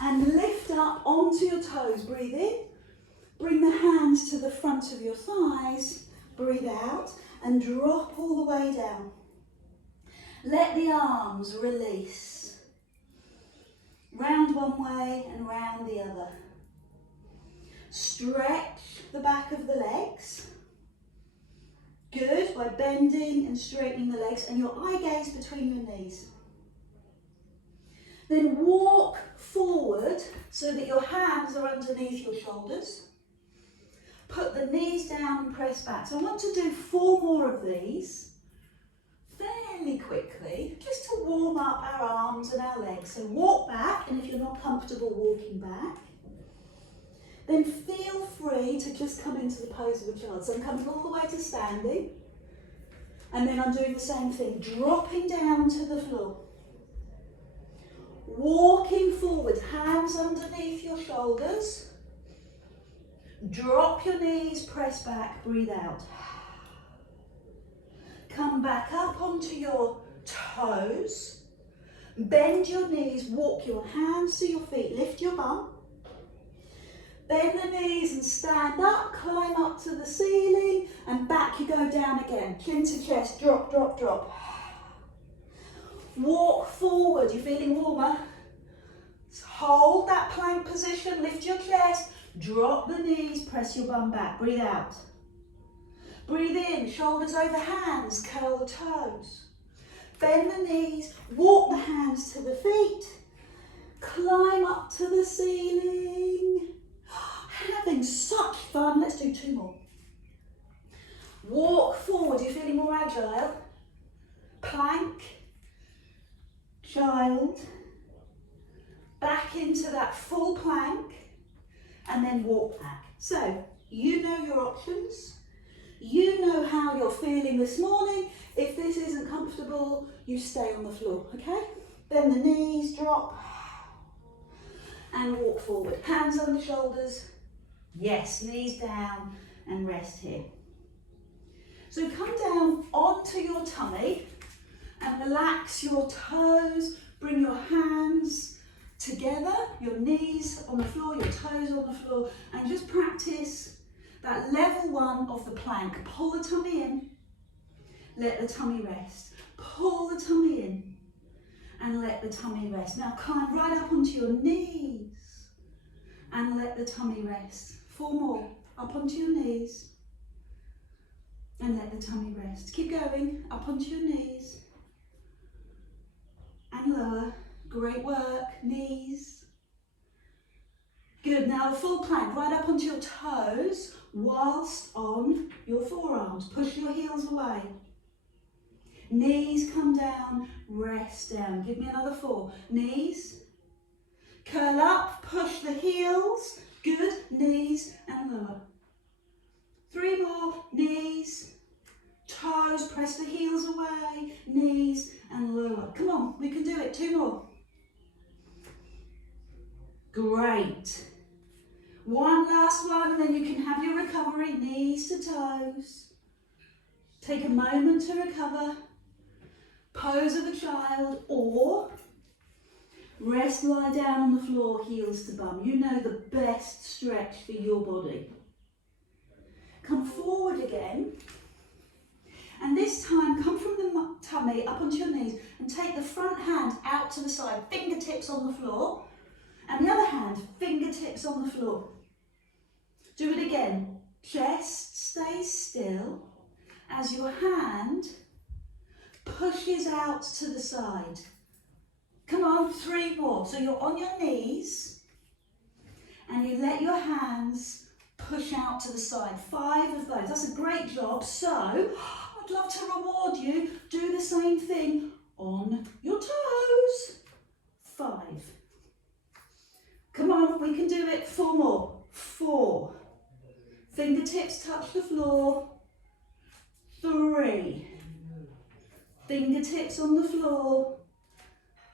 And lift up onto your toes. Breathe in. Bring the hands to the front of your thighs. Breathe out and drop all the way down. Let the arms release. Round one way and round the other. Stretch the back of the legs. Good, by bending and straightening the legs and your eye gaze between your knees. Then walk forward so that your hands are underneath your shoulders. Put the knees down and press back. So I want to do 4 more of these fairly quickly, just to warm up our arms and our legs. So walk back, and if you're not comfortable walking back, then feel free to just come into the pose of a child. So I'm coming all the way to standing, and then I'm doing the same thing, dropping down to the floor. Walking forward, hands underneath your shoulders. Drop your knees, press back, breathe out. Come back up onto your toes. Bend your knees, walk your hands to your feet, lift your bum. Bend the knees and stand up, climb up to the ceiling, and back you go down again. Chin to chest, drop, drop, drop. Walk forward, you're feeling warmer. Hold that plank position, lift your chest, drop the knees, press your bum back, breathe out. Breathe in, shoulders over hands, curl the toes. Bend the knees, walk the hands to the feet, climb up to the ceiling. Having such fun, let's do 2 more. Walk forward, you're feeling more agile. Plank, child, back into that full plank, and then walk back. So, you know your options. You know how you're feeling this morning. If this isn't comfortable, you stay on the floor, okay? Bend the knees, drop, and walk forward. Hands on the shoulders. Yes, knees down, and rest here. So come down onto your tummy and relax your toes. Bring your hands together, your knees on the floor, your toes on the floor, and just practice that level 1 of the plank. Pull the tummy in, let the tummy rest. Pull the tummy in and let the tummy rest. Now climb right up onto your knees and let the tummy rest. 4 more, up onto your knees and let the tummy rest. Keep going, up onto your knees and lower. Great work, knees. Good, now the full plank, right up onto your toes whilst on your forearms. Push your heels away. Knees come down, rest down. Give me another 4. Knees, curl up, push the heels. Good, knees and lower. 3 more, knees, toes, press the heels away, knees and lower. Come on, we can do it. 2 more. Great. 1 last one, and then you can have your recovery, knees to toes. Take a moment to recover. Pose of a child, or rest, lie down on the floor, heels to bum. You know the best stretch for your body. Come forward again. And this time, come from the tummy up onto your knees and take the front hand out to the side, fingertips on the floor. And the other hand, fingertips on the floor. Do it again. Chest stays still as your hand pushes out to the side. Come on, 3 more. So you're on your knees and you let your hands push out to the side. 5 of those. That's a great job. So I'd love to reward you. Do the same thing on your toes. 5. Come on, we can do it. 4 more. 4. Fingertips touch the floor. 3. Fingertips on the floor.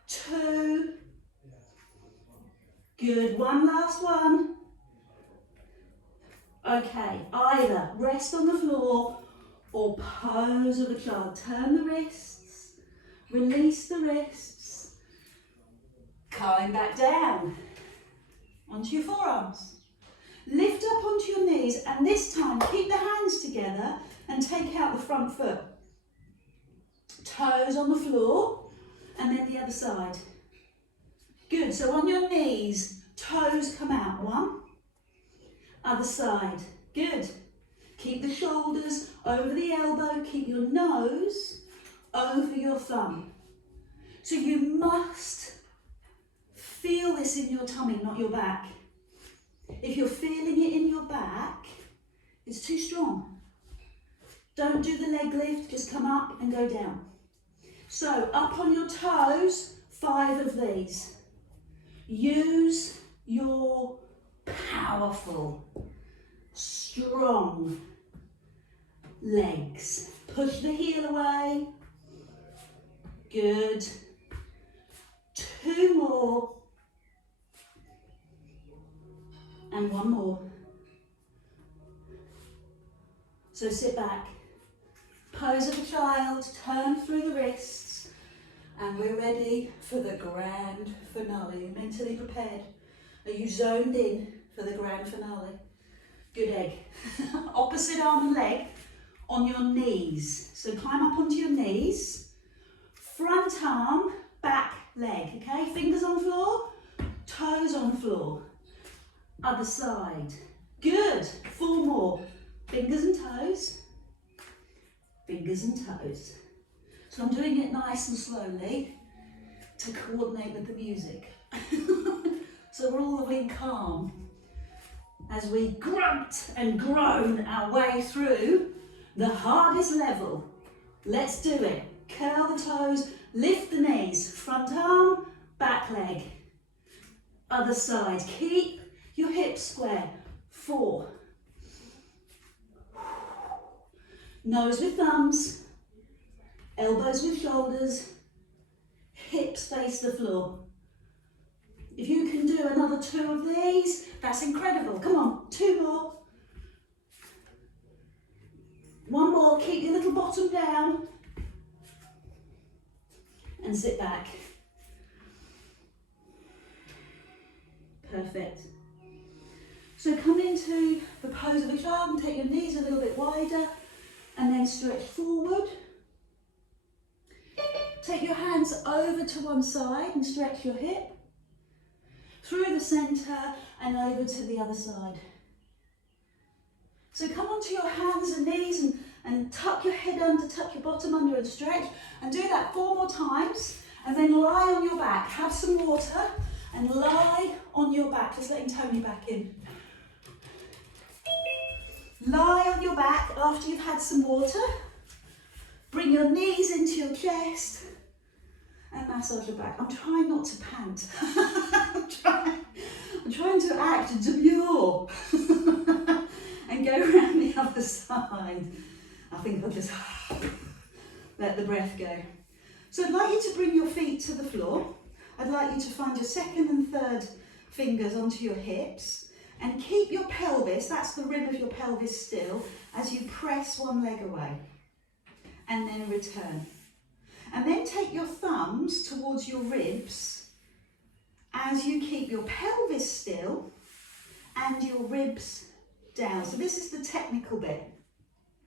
2. Good. 1 last one. Okay, either rest on the floor or pose of a child. Turn the wrists, release the wrists, climb back down. onto your forearms. Lift up onto your knees, and this time keep the hands together and take out the front foot. Toes on the floor, and then the other side. Good, so on your knees, toes come out. One, other side. Good. Keep the shoulders over the elbow, keep your nose over your thumb. So you must feel this in your tummy, not your back. If you're feeling it in your back, it's too strong. Don't do the leg lift, just come up and go down. So up on your toes, 5 of these. Use your powerful, strong legs. Push the heel away. Good. 2 more. And 1 more. So sit back. Pose of a child, turn through the wrists, and we're ready for the grand finale. Mentally prepared. Are you zoned in for the grand finale? Good egg. Opposite arm and leg on your knees. So climb up onto your knees. Front arm, back leg. Okay, fingers on floor, toes on floor. Other side. Good. 4 more. Fingers and toes. Fingers and toes. So I'm doing it nice and slowly to coordinate with the music. So we're all the way calm as we grunt and groan our way through the hardest level. Let's do it. Curl the toes, lift the knees, front arm, back leg. Other side. Keep your hips square. 4. Nose with thumbs, elbows with shoulders, hips face the floor. If you can do another 2 of these, that's incredible. Come on, 2 more. 1 more, keep your little bottom down. And sit back. Perfect. So come into the pose of a child and take your knees a little bit wider. And then stretch forward. Take your hands over to one side and stretch your hip. Through the centre and over to the other side. So come onto your hands and knees and tuck your head under, tuck your bottom under and stretch. And do that 4 more times. And then lie on your back. Have some water and lie on your back. Just letting Tony back in. Lie on your back after you've had some water. Bring your knees into your chest and massage your back. I'm trying not to pant. I'm trying to act demure and go around the other side. I think I'll just let the breath go. So I'd like you to bring your feet to the floor. I'd like you to find your 2nd and 3rd fingers onto your hips. And keep your pelvis, that's the rim of your pelvis still, as you press one leg away. And then return. And then take your thumbs towards your ribs as you keep your pelvis still and your ribs down. So this is the technical bit.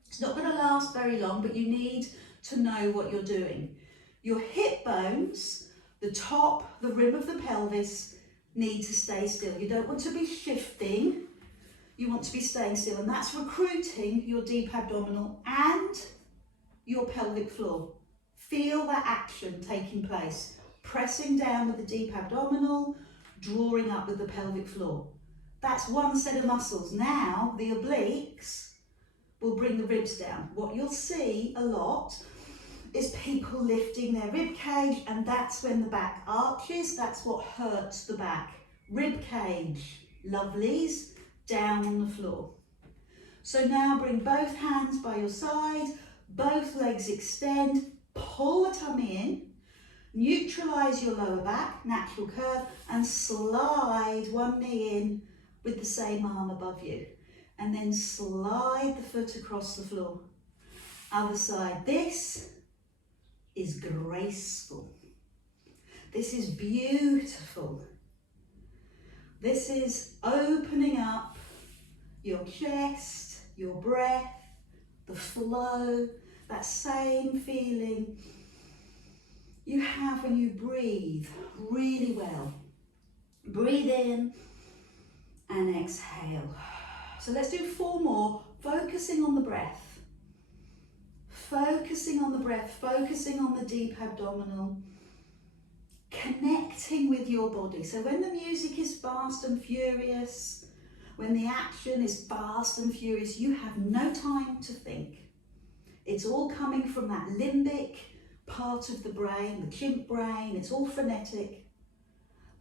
It's not going to last very long, but you need to know what you're doing. Your hip bones, the top, the rim of the pelvis, need to stay still. You don't want to be shifting, you want to be staying still, and that's recruiting your deep abdominal and your pelvic floor. Feel that action taking place. Pressing down with the deep abdominal, drawing up with the pelvic floor. That's one set of muscles. Now the obliques will bring the ribs down. What you'll see a lot is people lifting their rib cage, and that's when the back arches. That's what hurts the back. Rib cage, lovelies, down on the floor. So now bring both hands by your side, both legs extend, pull the tummy in, neutralise your lower back, natural curve, and slide one knee in with the same arm above you. And then slide the foot across the floor. Other side. This is graceful. This is beautiful. This is opening up your chest, your breath, the flow, that same feeling you have when you breathe really well. Breathe in and exhale. So let's do 4 more, focusing on the breath. Focusing on the breath, focusing on the deep abdominal. Connecting with your body. So when the music is fast and furious, when the action is fast and furious, you have no time to think. It's all coming from that limbic part of the brain, the chimp brain. It's all frenetic.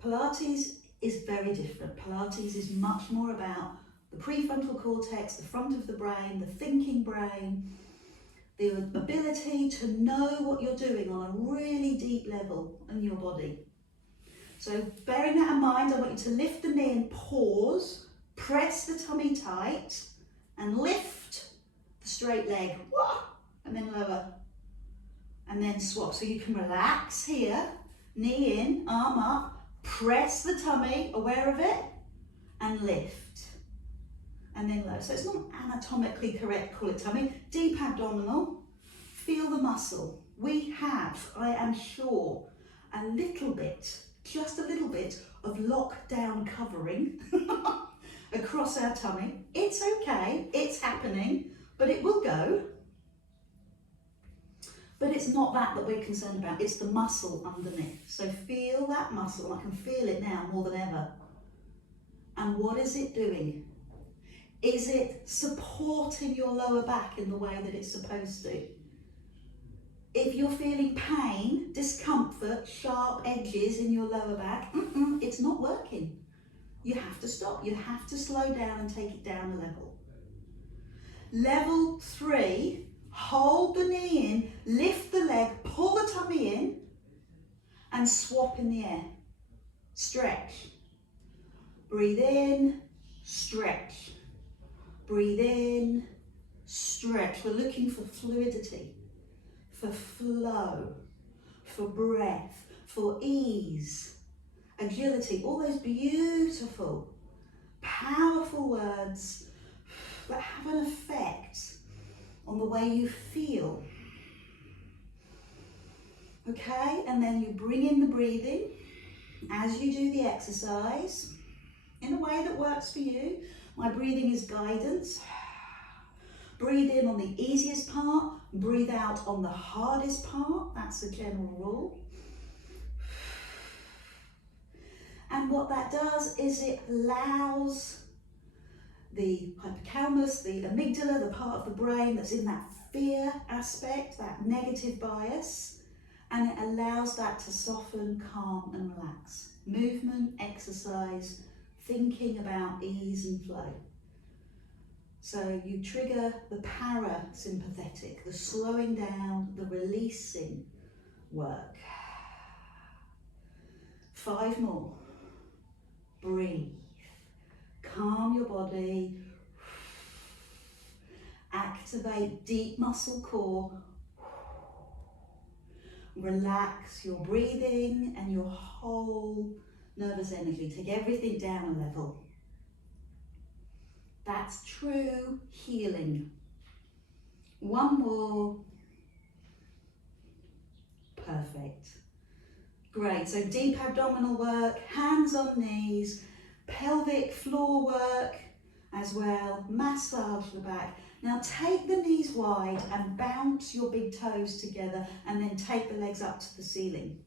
Pilates is very different. Pilates is much more about the prefrontal cortex, the front of the brain, the thinking brain, the ability to know what you're doing on a really deep level in your body. So bearing that in mind, I want you to lift the knee and pause, press the tummy tight and lift the straight leg, and then lower, and then swap. So you can relax here, knee in, arm up, press the tummy, aware of it, and lift, and then lower. So it's not anatomically correct, call it tummy, deep abdominal, feel the muscle. We have, I am sure, a little bit, just a little bit of lockdown covering across our tummy. It's okay, it's happening, but it will go. But it's not that we're concerned about, it's the muscle underneath. So feel that muscle, I can feel it now more than ever. And what is it doing? Is it supporting your lower back in the way that it's supposed to? If you're feeling pain, discomfort, sharp edges in your lower back, it's not working. You have to stop, you have to slow down and take it down a level. Level 3, hold the knee in, lift the leg, pull the tummy in, and swap in the air. Stretch. Breathe in, stretch. Breathe in, stretch. We're looking for fluidity, for flow, for breath, for ease, agility, all those beautiful, powerful words that have an effect on the way you feel. Okay, and then you bring in the breathing as you do the exercise in a way that works for you. My breathing is guidance. Breathe in on the easiest part, breathe out on the hardest part. That's the general rule. And what that does is it allows the hypothalamus, the amygdala, the part of the brain that's in that fear aspect, that negative bias, and it allows that to soften, calm and relax. Movement, exercise, thinking about ease and flow. So you trigger the parasympathetic, the slowing down, the releasing work. 5 more. Breathe. Calm your body. Activate deep muscle core. Relax your breathing and your whole nervous energy. Take everything down a level. That's true healing. 1 more. Perfect. Great, so deep abdominal work, hands on knees, pelvic floor work as well, massage the back. Now take the knees wide and bounce your big toes together and then take the legs up to the ceiling.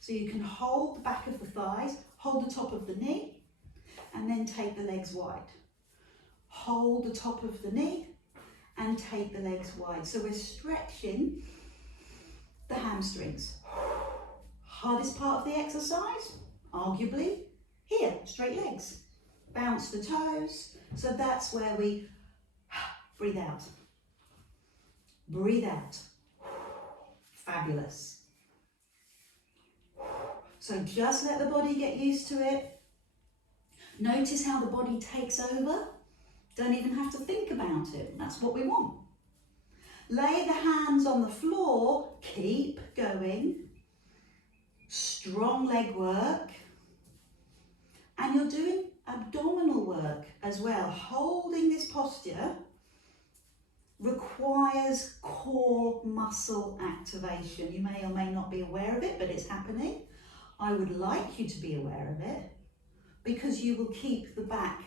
So you can hold the back of the thighs, hold the top of the knee, and then take the legs wide. Hold the top of the knee and take the legs wide. So we're stretching the hamstrings. Hardest part of the exercise, arguably, here, straight legs. Bounce the toes. So that's where we breathe out. Breathe out. Fabulous. So just let the body get used to it. Notice how the body takes over. Don't even have to think about it. That's what we want. Lay the hands on the floor. Keep going. Strong leg work. And And you're doing abdominal work as well. Holding this posture requires core muscle activation. You may or may not be aware of it, but it's happening. I would like you to be aware of it because you will keep the back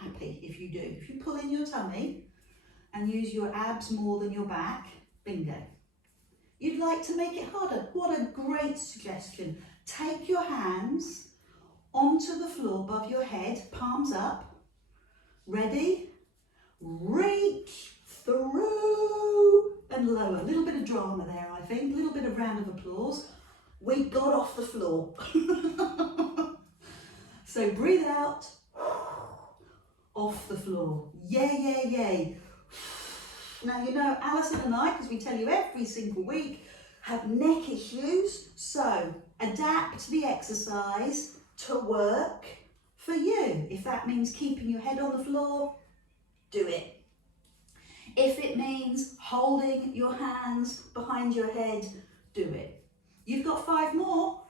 happy if you do. If you pull in your tummy and use your abs more than your back, bingo. You'd like to make it harder. What a great suggestion. Take your hands onto the floor above your head, palms up. Ready? Reach through and lower. A little bit of drama there, I think. A little bit of round of applause. We got off the floor. So breathe out, off the floor. Yay, yay, yay. Now, you know, Alison and I, because we tell you every single week, have neck issues. So adapt the exercise to work for you. If that means keeping your head on the floor, do it. If it means holding your hands behind your head, do it. You've got 5 more.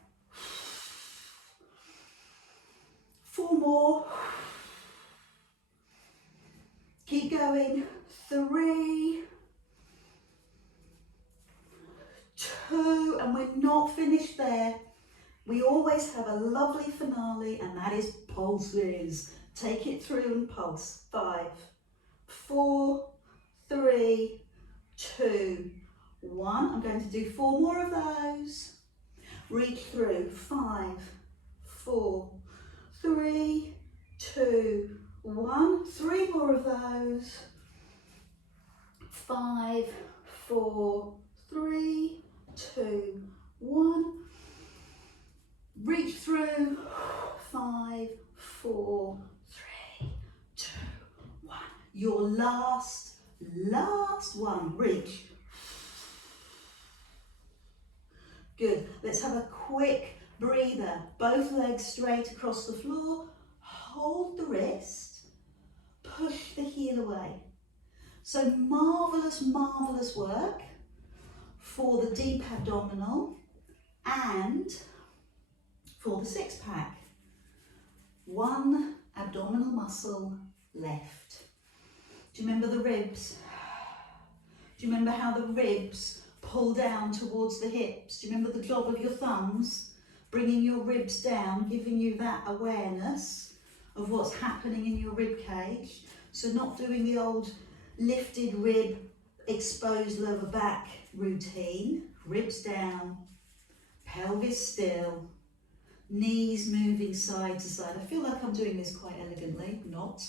4 more. Keep going. 3, 2, and we're not finished there. We always have a lovely finale, and that is pulses. Take it through and pulse. 5, 4, 3, 2, 1. I'm going to do 4 more of those. Reach through. 5, 4, 3, 2, 1. 3 more of those. 5, 4, 3, 2, 1. Reach through. 5, 4, 3, 2, 1. Your last one. Reach. Good. Let's have a quick breather. Both legs straight across the floor. Hold the wrist. Push the heel away. So marvellous, marvellous work for the deep abdominal and for the 6-pack. 1 abdominal muscle left. Do you remember the ribs? Do you remember how the ribs pull down towards the hips? Do you remember the job of your thumbs? Bringing your ribs down, giving you that awareness of what's happening in your rib cage. So not doing the old lifted rib, exposed lower back routine. Ribs down, pelvis still, knees moving side to side. I feel like I'm doing this quite elegantly, not.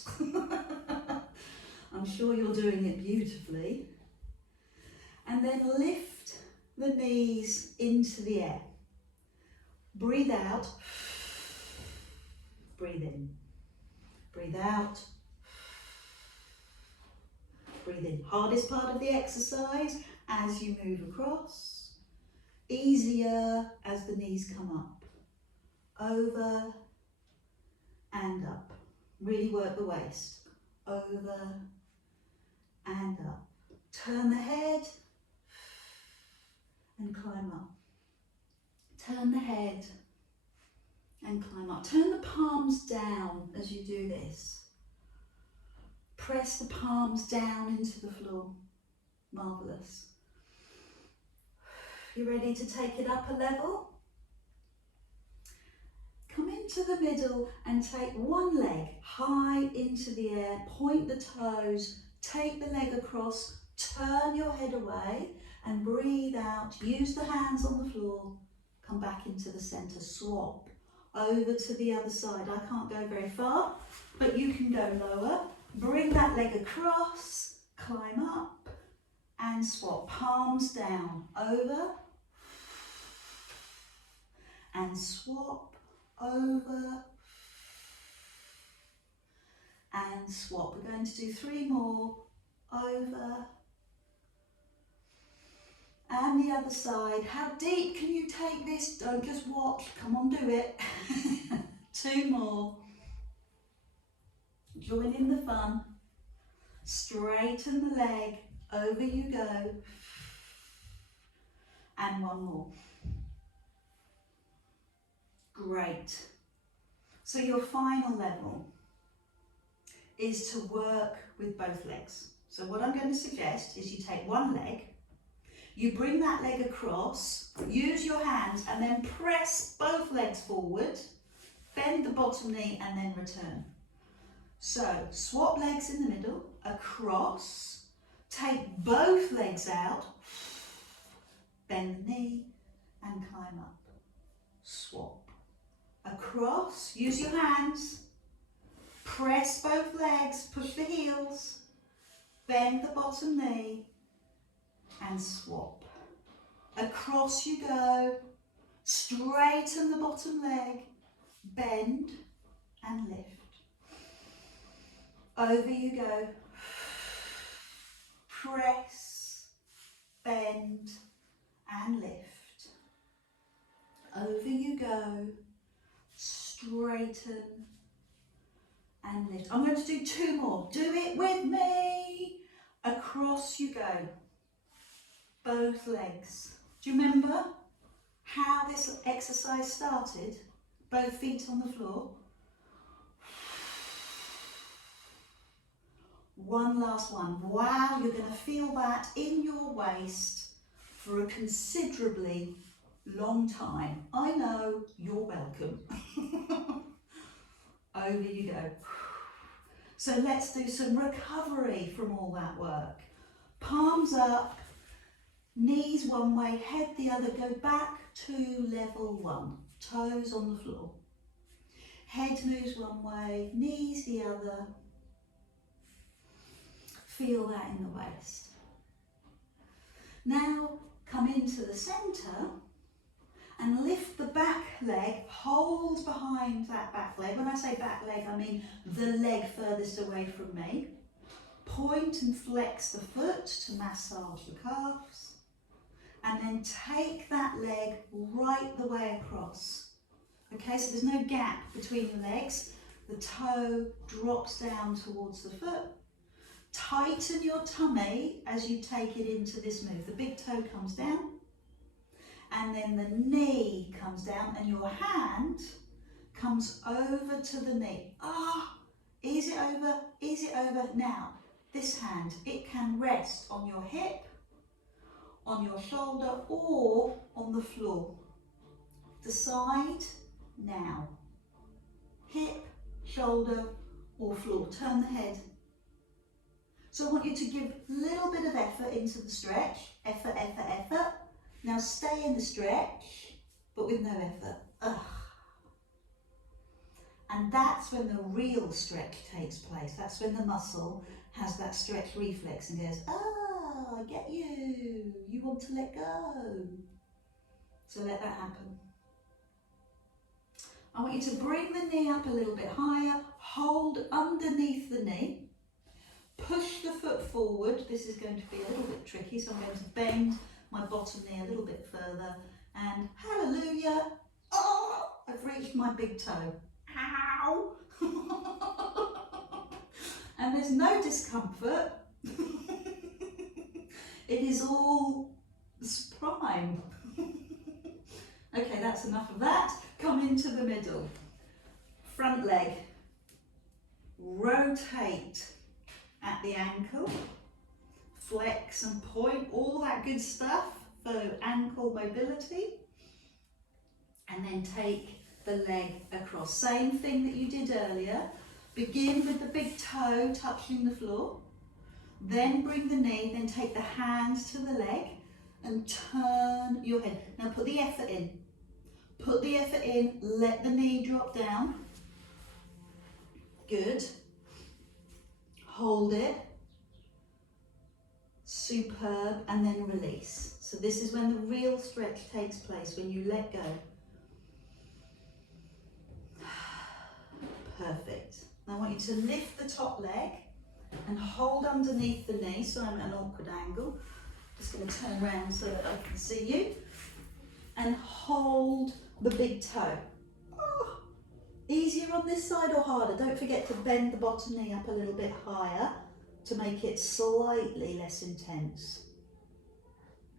I'm sure you're doing it beautifully. And then lift the knees into the air. Breathe out, breathe in, breathe out, breathe in. Hardest part of the exercise as you move across. Easier as the knees come up, over and up. Really work the waist, over and up. Turn the head and climb up. Turn the head and climb up. Turn the palms down as you do this. Press the palms down into the floor. Marvellous. You ready to take it up a level? Come into the middle and take one leg high into the air. Point the toes. Take the leg across. Turn your head away and breathe out. Use the hands on the floor. Come back into the centre. Swap over to the other side. I can't go very far, but you can go lower. Bring that leg across, climb up and swap. Palms down, over and swap, over and swap. We're going to do 3 more, over and the other side. How deep can you take this? Don't just watch, come on, do it. 2 more. Join in the fun. Straighten the leg, over you go. And 1 more. Great. So your final level is to work with both legs. So what I'm going to suggest is you take one leg, you bring that leg across, use your hands and then press both legs forward, bend the bottom knee and then return. So swap legs in the middle, across, take both legs out, bend the knee and climb up. Swap. Across, use your hands, press both legs, push the heels, bend the bottom knee and swap. Across you go, straighten the bottom leg, bend and lift. Over you go, press, bend and lift. Over you go, straighten and lift. I'm going to do two more. Do it with me. Across you go, both legs. Do you remember how this exercise started? Both feet on the floor. One last one. Wow, you're going to feel that in your waist for a considerably long time. I know, you're welcome. Over you go. So let's do some recovery from all that work. Palms up, knees one way, head the other, go back to level one, toes on the floor. Head moves one way, knees the other. Feel that in the waist. Now come into the centre and lift the back leg, hold behind that back leg. When I say back leg, I mean the leg furthest away from me. Point and flex the foot to massage the calves. And then take that leg right the way across. Okay, so there's no gap between the legs. The toe drops down towards the foot. Tighten your tummy as you take it into this move. The big toe comes down and then the knee comes down and your hand comes over to the knee. Ease it over, ease it over. Now, this hand, it can rest on your hip, on your shoulder or on the floor. Decide now. Hip, shoulder or floor. Turn the head. So I want you to give a little bit of effort into the stretch. Effort, effort, effort. Now stay in the stretch, but with no effort. And that's when the real stretch takes place. That's when the muscle has that stretch reflex and goes, I get you. You want to let go. So let that happen. I want you to bring the knee up a little bit higher. Hold underneath the knee. Push the foot forward. This is going to be a little bit tricky, so I'm going to bend my bottom knee a little bit further. And hallelujah, I've reached my big toe. Ow! And there's no discomfort. It is all prime. Okay, that's enough of that. Come into the middle. Front leg. Rotate at the ankle, flex and point, all that good stuff for ankle mobility. And then take the leg across. Same thing that you did earlier. Begin with the big toe touching the floor. Then bring the knee, then take the hands to the leg and turn your head. Now put the effort in. Put the effort in, let the knee drop down. Good. Hold it, superb, and then release. So this is when the real stretch takes place, when you let go. Perfect. Now I want you to lift the top leg and hold underneath the knee, so I'm at an awkward angle. Just going to turn around so that I can see you. And hold the big toe. Easier on this side or harder? Don't forget to bend the bottom knee up a little bit higher to make it slightly less intense.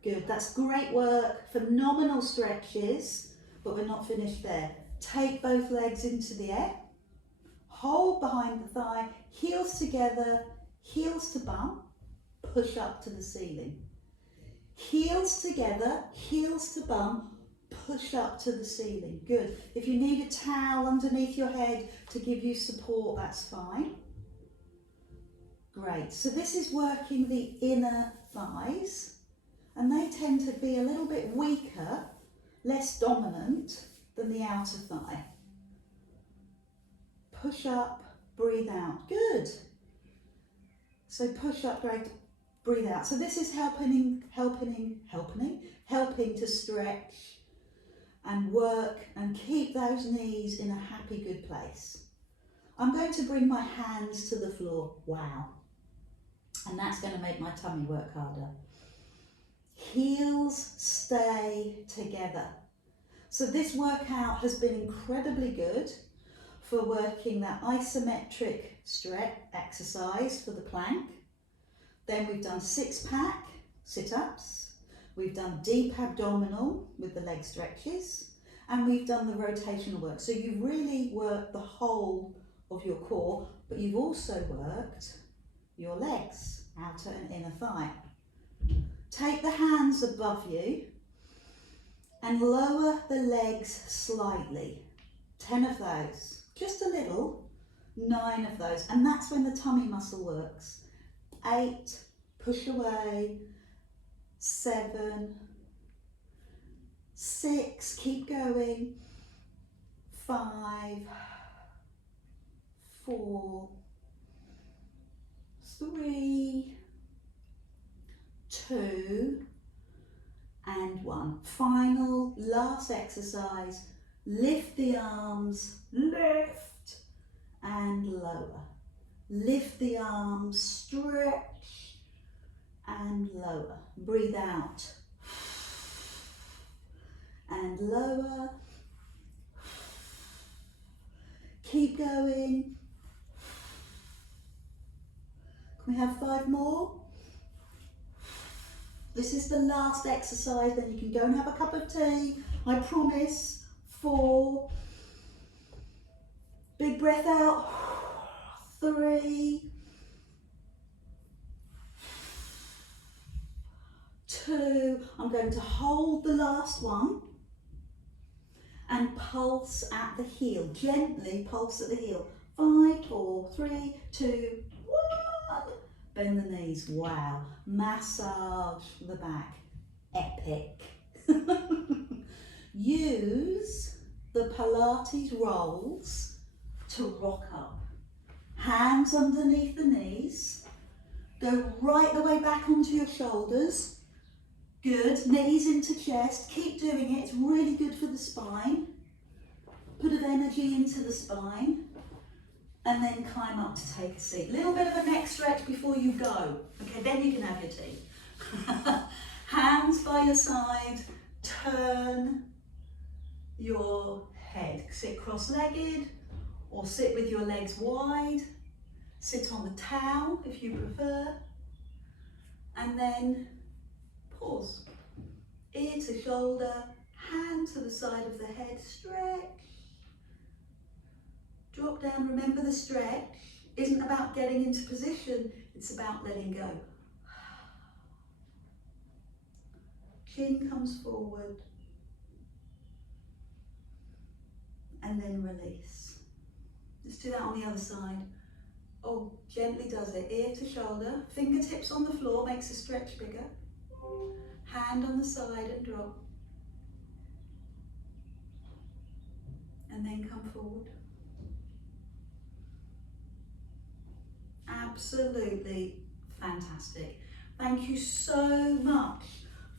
Good, that's great work, phenomenal stretches, but we're not finished there. Take both legs into the air, hold behind the thigh, heels together, heels to bum, push up to the ceiling. Heels together, heels to bum, push up to the ceiling. Good. If you need a towel underneath your head to give you support, that's fine. Great. So this is working the inner thighs, and they tend to be a little bit weaker, less dominant than the outer thigh. Push up, breathe out. Good. So push up, great. Breathe out. So this is helping to stretch and work and keep those knees in a happy, good place. I'm going to bring my hands to the floor. Wow. And that's going to make my tummy work harder. Heels stay together. So this workout has been incredibly good for working that isometric stretch exercise for the plank. Then we've done 6-pack sit-ups, we've done deep abdominal with the leg stretches, and we've done the rotational work. So you've really worked the whole of your core, but you've also worked your legs, outer and inner thigh. Take the hands above you and lower the legs slightly. 10 of those, just a little, 9 of those, and that's when the tummy muscle works. 8, push away, 7, 6, keep going, 5, 4, 3, 2, and 1. Final, last exercise. Lift the arms, lift and lower. Lift the arms, stretch and lower. Breathe out and lower. Keep going. Can we have 5 more? This is the last exercise, then you can go and have a cup of tea, I promise. 4. Big breath out. 3. 2. I'm going to hold the last one and pulse at the heel. Gently pulse at the heel. 5, 4, 3, 2, 1. Bend the knees. Wow. Massage the back. Epic. Use the Pilates rolls to rock up. Hands underneath the knees. Go right the way back onto your shoulders. Good. Knees into chest. Keep doing it. It's really good for the spine. Put of energy into the spine. And then climb up to take a seat. Little bit of a neck stretch before you go. Okay, then you can have your tea. Hands by your side. Turn your head. Sit cross-legged or sit with your legs wide. Sit on the towel if you prefer. And then pause. Ear to shoulder, hand to the side of the head, stretch. Drop down. Remember, the stretch isn't about getting into position, it's about letting go. Chin comes forward and then release. Let's do that on the other side. Oh, gently does it. Ear to shoulder, fingertips on the floor, makes the stretch bigger. Hand on the side and drop. And then come forward. Absolutely fantastic. Thank you so much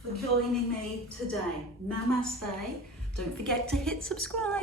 for joining me today. Namaste. Don't forget to hit subscribe.